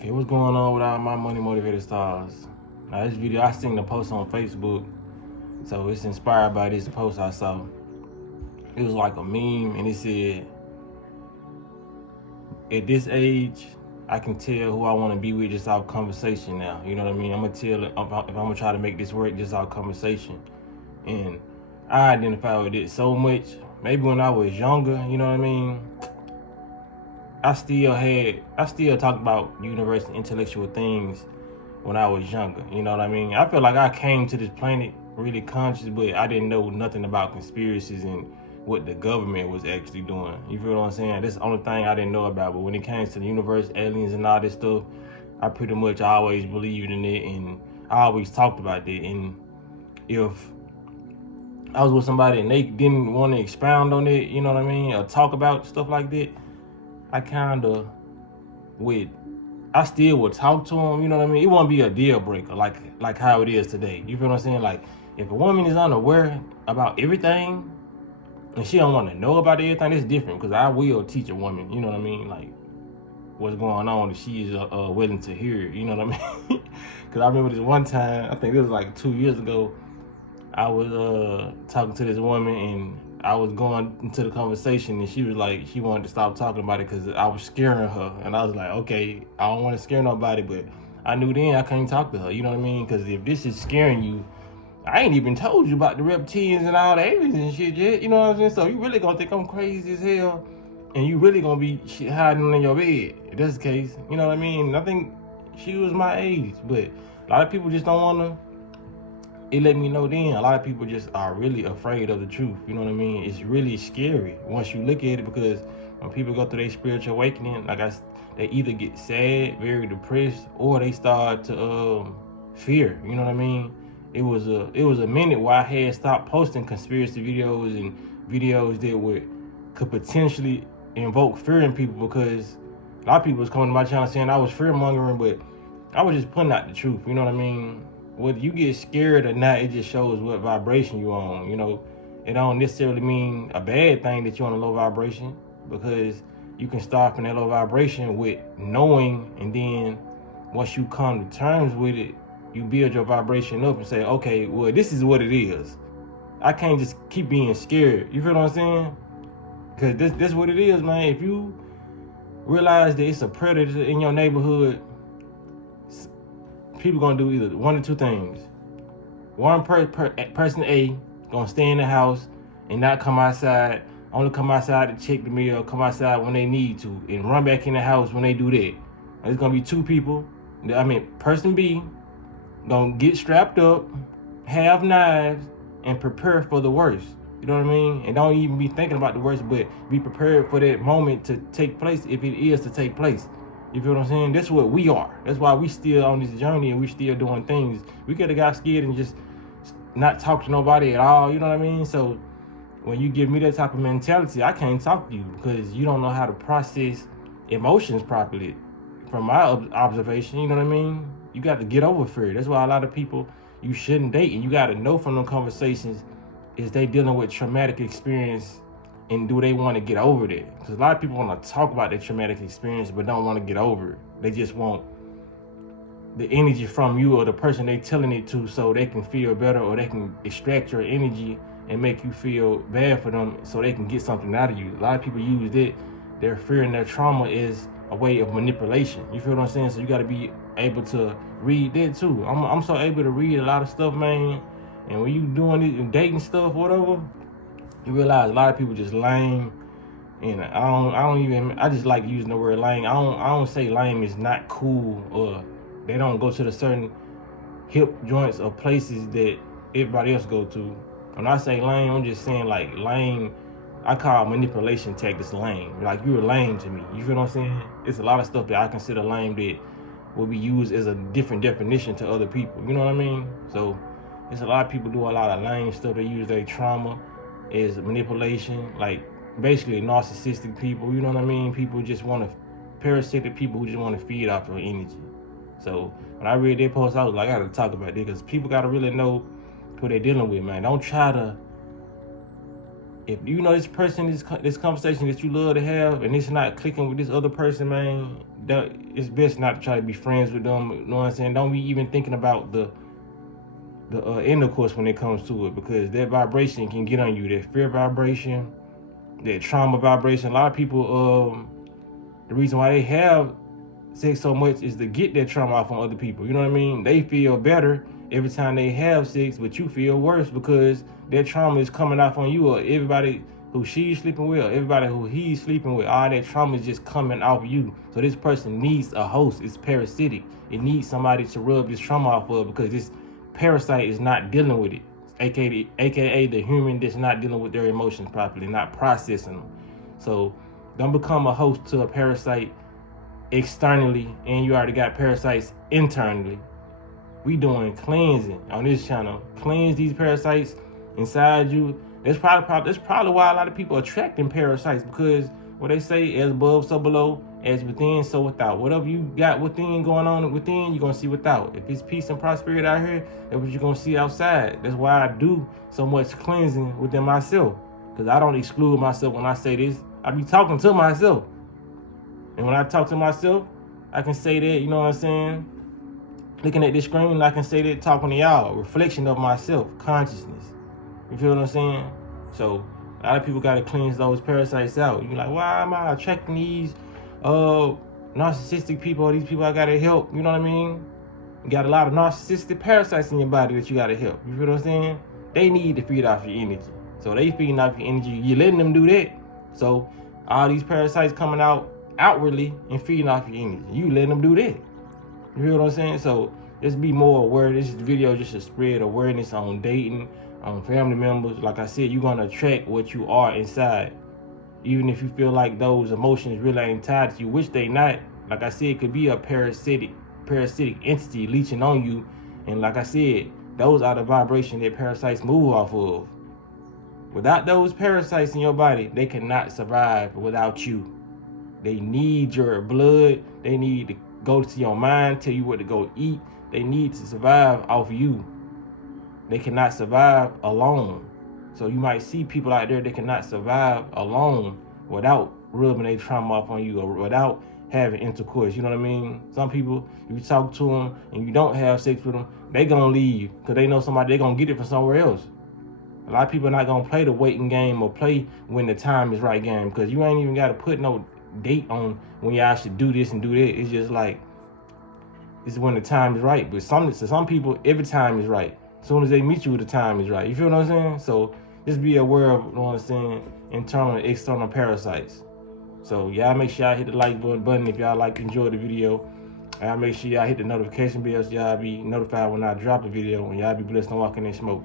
Okay, what's going on with all my money motivated stars? Now this video, I seen the post on Facebook, so it's inspired by this post I saw. It was like a meme, and it said, "At this age, I can tell who I want to be with just off conversation now." You know what I mean? I'm gonna tell if I'm gonna try to make this work just off conversation, and I identify with it so much. Maybe when I was younger, you know what I mean? I still talked about universal intellectual things when I was younger. You know what I mean? I feel like I came to this planet really conscious, but I didn't know nothing about conspiracies and what the government was actually doing. You feel what I'm saying? That's the only thing I didn't know about. But when it came to the universe, aliens, and all this stuff, I pretty much always believed in it, and I always talked about it. And if I was with somebody and they didn't want to expound on it, you know what I mean, or talk about stuff like that, I kind of I still would talk to them, you know what I mean? It won't be a deal breaker like how it is today. You feel what I'm saying? Like, if a woman is unaware about everything and she don't want to know about everything, it's different, because I will teach a woman, you know what I mean? Like, what's going on if she is willing to hear it, you know what I mean? Because I remember this one time, I think it was like 2 years ago, I was talking to this woman, and I was going into the conversation, and she was like, she wanted to stop talking about it because I was scaring her. And I was like, okay, I don't want to scare nobody, but I knew then I couldn't talk to her, you know what I mean? Because if this is scaring you, I ain't even told you about the reptilians and all the aliens and shit yet, you know what I'm saying? So you really gonna think I'm crazy as hell, and you really gonna be hiding in your bed. If that's the case, you know what I mean? I think she was my age, but a lot of people just don't wanna. It let me know then a lot of people just are really afraid of the truth. You know what I mean? It's really scary once you look at it, because when people go through their spiritual awakening, they either get sad, very depressed, or they start to fear. You know what I mean? It was a minute where I had stopped posting conspiracy videos and videos that could potentially invoke fear in people, because a lot of people was coming to my channel saying I was fear mongering, but I was just putting out the truth. You know what I mean? Whether you get scared or not, it just shows what vibration you on. You know, it don't necessarily mean a bad thing that you're on a low vibration, because you can start from that low vibration with knowing, and then once you come to terms with it, you build your vibration up and say, okay, well, this is what it is. I can't just keep being scared. You feel what I'm saying? Because this is what it is, man. If you realize that it's a predator in your neighborhood, people gonna do either one or two things. One person A gonna stay in the house and not come outside, only come outside to check the mail, come outside when they need to, and run back in the house when they do that. There's gonna be two people. Person B gonna get strapped up, have knives, and prepare for the worst. You know what I mean? And don't even be thinking about the worst, but be prepared for that moment to take place, if it is to take place. You feel what I'm saying? That's what we are. That's why we still on this journey, and we still doing things. We could have got scared and just not talk to nobody at all. You know what I mean? So when you give me that type of mentality, I can't talk to you, because you don't know how to process emotions properly. From my observation, you know what I mean? You got to get over fear. That's why a lot of people you shouldn't date, and you got to know from them conversations, is they dealing with traumatic experience, and do they want to get over that? Because a lot of people want to talk about their traumatic experience but don't want to get over it. They just want the energy from you or the person they telling it to, so they can feel better, or they can extract your energy and make you feel bad for them so they can get something out of you. A lot of people use their fear and their trauma as a way of manipulation. You feel what I'm saying? So you got to be able to read that too. I'm so able to read a lot of stuff, man. And when you doing it and dating stuff, whatever, you realize a lot of people just lame. And I just like using the word lame. I don't say lame is not cool, or they don't go to the certain hip joints or places that everybody else go to. When I say lame, I'm just saying, like, lame, I call manipulation tactics lame. Like, you're lame to me. You feel what I'm saying? It's a lot of stuff that I consider lame that will be used as a different definition to other people. You know what I mean? So there's a lot of people do a lot of lame stuff. They use their trauma as manipulation, like basically narcissistic people. You know what I mean? People just want to, parasitic people who just want to feed off your energy. So when I read that post, I was like, I gotta talk about this, because people gotta really know who they're dealing with, man. Don't try to if you know this person, this conversation that you love to have, and it's not clicking with this other person, man, it's best not to try to be friends with them. You know what I'm saying? Don't be even thinking about the intercourse when it comes to it, because that vibration can get on you. That fear vibration, that trauma vibration. A lot of people, the reason why they have sex so much is to get that trauma off on other people. You know what I mean? They feel better every time they have sex, but you feel worse because that trauma is coming off on you, or everybody who she's sleeping with, or everybody who he's sleeping with. All that trauma is just coming off you. So this person needs a host. It's parasitic. It needs somebody to rub this trauma off of, because this parasite is not dealing with it. AKA the human that's not dealing with their emotions properly, not processing them. So don't become a host to a parasite externally, and you already got parasites internally. We doing cleansing on this channel. Cleanse these parasites inside you. That's probably why a lot of people are attracting parasites, because what they say, as above, so below, as within, so without. Whatever you got within going on within, you're gonna see without. If it's peace and prosperity out here, that's what you're gonna see outside. That's why I do so much cleansing within myself, because I don't exclude myself when I say this. I be talking to myself. And when I talk to myself, I can say that, you know what I'm saying? Looking at this screen, I can say that talking to y'all. Reflection of myself, consciousness. You feel what I'm saying? So a lot of people got to cleanse those parasites out. You're like, why am I attracting these narcissistic people, or these people I got to help? You know what I mean? You got a lot of narcissistic parasites in your body that you got to help. You feel what I'm saying? They need to feed off your energy. So they feeding off your energy. You're letting them do that. So all these parasites coming out outwardly and feeding off your energy. You letting them do that. You feel what I'm saying? So just be more aware. This video just to spread awareness on dating, on family members. Like I said, you're gonna attract what you are inside. Even if you feel like those emotions really ain't tied to you, which they not. Like I said, it could be a parasitic entity leeching on you. And like I said, those are the vibration that parasites move off of. Without those parasites in your body, they cannot survive without you. They need your blood. They need to go to your mind, tell you what to go eat. They need to survive off you. They cannot survive alone. So you might see people out there that cannot survive alone without rubbing their trauma off on you, or without having intercourse. You know what I mean? Some people, if you talk to them and you don't have sex with them, they gonna leave because they know somebody, they gonna get it from somewhere else. A lot of people are not gonna play the waiting game or play when the time is right game, because you ain't even gotta put no date on when y'all should do this and do that. It's just like, this is when the time is right. But some people, every time is right. As soon as they meet you, the time is right. You feel what I'm saying? So just be aware of, you know what I'm saying, internal and external parasites. So y'all make sure y'all hit the like button if y'all enjoyed the video. Y'all make sure y'all hit the notification bell so y'all be notified when I drop a video, and y'all be blessed and walking in smoke.